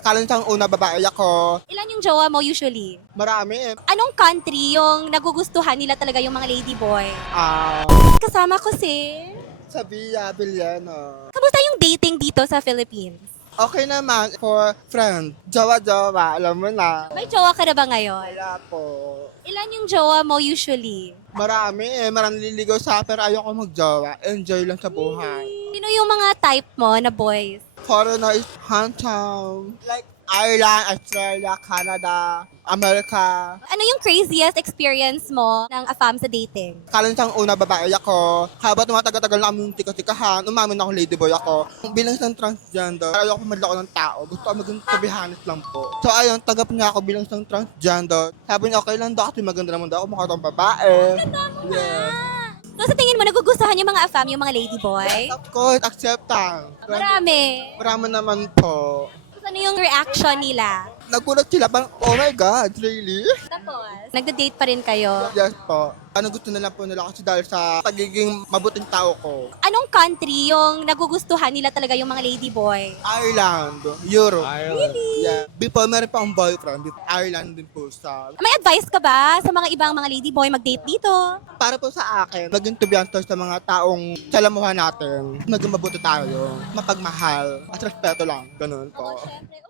Kalansang una babae ako. Ilan yung jowa mo usually? Marami eh. Anong country yung nagugustuhan nila talaga yung mga ladyboy? Ah, Kasama ko si... sa Villa Villano. Kamusta yung dating dito sa Philippines? Okay naman for friend. Jowa-jowa, alam mo na. May jowa ka na ba ngayon? Wala po. Ilan yung jowa mo usually? Marami eh. Maraming liligaw sa akin pero ayoko magjowa. Enjoy lang sa buhay. Sino yung mga type mo na boys? Foreigner is handsome. Like Ireland, Australia, Canada, America. Ano yung craziest experience mo ng AFAM sa dating? Kalansang una babae ako. Habang tumatagal-tagal na kami tika-tikahan, umamin ako ladyboy ako. Bilang isang transgender, ayoko pumadlako ng tao. Gusto ko maging tabihanis lang po. So ayun, tanggap niya ako bilang isang transgender. Sabi niya, okay lang daw kasi maganda naman daw ako, mukha tayong babae. Yeah. So sa tingin mo, nagugustuhan yung mga AFAM, yung mga ladyboy? Of course, acceptance. Marami. Marami naman po. Ano yung reaction nila? Nagulat sila, parang, oh my God, really? Tapos, nagda-date pa rin kayo. Yes po. Ano gusto nila po nila kasi dahil sa pagiging mabuting tao ko. Anong country yung nagugustuhan nila talaga yung mga ladyboy? Ireland, Europe. Really? Yeah. Before meron pa akong boyfriend, Ireland din po sa... May advice ka ba sa mga ibang mga ladyboy mag-date dito? Para po sa akin, maging tubiyanto sa mga taong salamuhan natin. Maging mabuti tayo, mapagmahal, at respeto lang. Ganun po. Syempre,